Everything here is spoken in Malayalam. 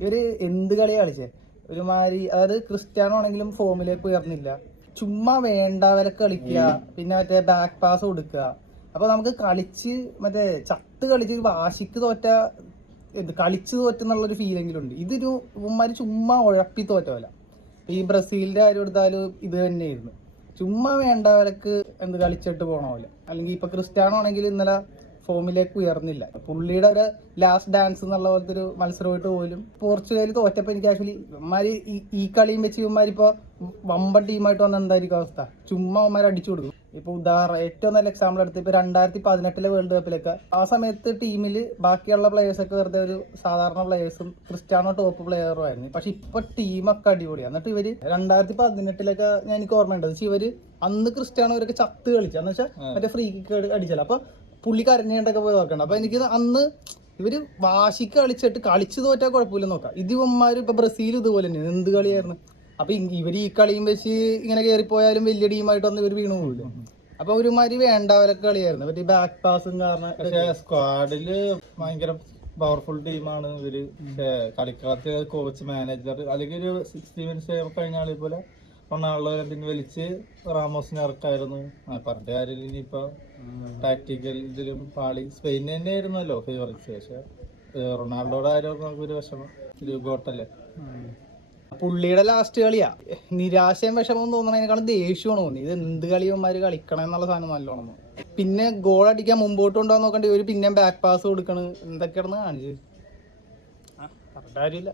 ഇവര് എന്ത് കളിയാ കളിച്ചേ ഒരുമാതിരി. അതായത് ക്രിസ്ത്യാനോ ആണെങ്കിലും ഫോമിലേക്ക് ഉയർന്നില്ല, ചുമ്മാ വേണ്ടവരൊക്കെ കളിക്കുക, പിന്നെ മറ്റേ ബാക്ക് പാസ് കൊടുക്കുക. അപ്പൊ നമുക്ക് കളിച്ച് മറ്റേ ചത്ത് കളിച്ച് വാശിക്ക് തോറ്റ കളിച്ച് തോറ്റെന്നുള്ളൊരു ഫീലെങ്കിലും ഉണ്ട്. ഇതൊരു ഇവന്മാര് ചുമ്മാ ഉഴപ്പി തോറ്റ പോലെ. ഈ ബ്രസീലിന്റെ കാര്യം എടുത്താലും ഇത് തന്നെയായിരുന്നു, ചുമ്മാ വേണ്ടവരക്ക് കളിച്ചിട്ട് പോണ പോലെ. അല്ലെങ്കിൽ ഇപ്പൊ ക്രിസ്ത്യാനോ ആണെങ്കിൽ ഇന്നലെ ഫോമിലേക്ക് ഉയർന്നില്ല. പുള്ളിയുടെ ഒരു ലാസ്റ്റ് ഡാൻസ് എന്നുള്ള പോലത്തെ ഒരു മത്സരമായിട്ട് പോലും പോർച്ചുഗൽ തോറ്റപ്പോൾ എനിക്ക് ആക്ച്വലി ഇവന്മാര് ഈ കളിയും വെച്ച് ഇവന്മാരിപ്പോ വമ്പൻ ടീമായിട്ട് വന്ന എന്തായിരിക്കും അവസ്ഥ? ചുമ്മാ ഇവന്മാർ അടിച്ചു കൊടുക്കും. ഇപ്പൊ ഉദാഹരണം ഏറ്റവും നല്ല എക്സാമ്പിൾ എടുത്ത് ഇപ്പൊ 2018 വേൾഡ് കപ്പിലൊക്കെ ആ സമയത്ത് ടീമിൽ ബാക്കിയുള്ള പ്ലേയേഴ്സ് ഒക്കെ വെറുതെ ഒരു സാധാരണ പ്ലേയേഴ്സും ക്രിസ്ത്യാനോ ടോപ്പ് പ്ലെയറും ആയിരുന്നു. പക്ഷെ ഇപ്പൊ ടീമൊക്കെ അടിപൊളിയാണ്. എന്നിട്ട് ഇവര് 2018 ഞാൻ എനിക്ക് ഓർമ്മയുണ്ട്, പക്ഷെ ഇവര് അന്ന് ക്രിസ്ത്യാനോ ഇവരൊക്കെ ചത്ത് കളിച്ചു എന്ന് വെച്ചാൽ മറ്റേ ഫ്രീ കിക്ക് അടിച്ചല്ലോ. അപ്പൊ പുള്ളി കരഞ്ഞേണ്ടൊക്കെ പോയി നോക്കണം. അപ്പൊ എനിക്ക് അന്ന് ഇവര് വാശിക്ക് കളിച്ച് തോറ്റാൽ കുഴപ്പമില്ല നോക്കാം. ഇത് ഇവന്മാര് ഇപ്പൊ ബ്രസീൽ ഇതുപോലെ തന്നെ എന്ത് കളിയായിരുന്നു. അപ്പൊ ഇവര് ഈ കളിയും വെച്ച് ഇങ്ങനെ കയറിപ്പോയാലും വലിയ ടീമായിട്ട് വന്ന് ഇവർ വീണു പോകില്ല. അപ്പൊ ഒരുമാതിരി വേണ്ടവരൊക്കെ കളിയായിരുന്നു മറ്റേ ബാക്ക് പാസും കാരണം. പക്ഷെ സ്ക്വാഡില് ഭയങ്കര പവർഫുൾ ടീമാണ് ഇവര്. കളിക്കാത്ത കോച്ച്, മാനേജർ, അല്ലെങ്കിൽ ഒരു 60 മിനിറ്റ്സ് കഴിഞ്ഞ ആളെ പോലെ റൊണാൾഡോ പിന്നെ വലിച്ച് റാമോസിനെ ഇറക്കായിരുന്നു. പറഞ്ഞ കാര്യം ഇനിയിപ്പോ ടാക്ടിക്കൽ ഇതിലും പാളി. സ്പെയിൻ തന്നെ ആയിരുന്നല്ലോ ഫേവറേറ്റ്സ്. പക്ഷെ റൊണാൾഡോയുടെ ആരും നമുക്കൊരു വിഷമം, ഒരു ഗോട്ടല്ലേ. പുള്ളിയുടെ ലാസ്റ്റ് കളിയാ നിരാശയും വിഷമവും തോന്നണേക്കാളും ദേഷ്യമാണ് തോന്നി. ഇത് എന്ത് കളിയന്മാര് കളിക്കണം എന്നുള്ള സാധനം നല്ലോണം. പിന്നെ ഗോൾ അടിക്കാൻ മുമ്പോട്ട് കൊണ്ടുപോകാൻ നോക്കണ്ടി ഒരു പിന്നെയും ബാക്ക് പാസ് കൊടുക്കണ്, എന്തൊക്കെയാണെന്ന് കാണിച്ചു പറഞ്ഞിട്ട് കാര്യമില്ല.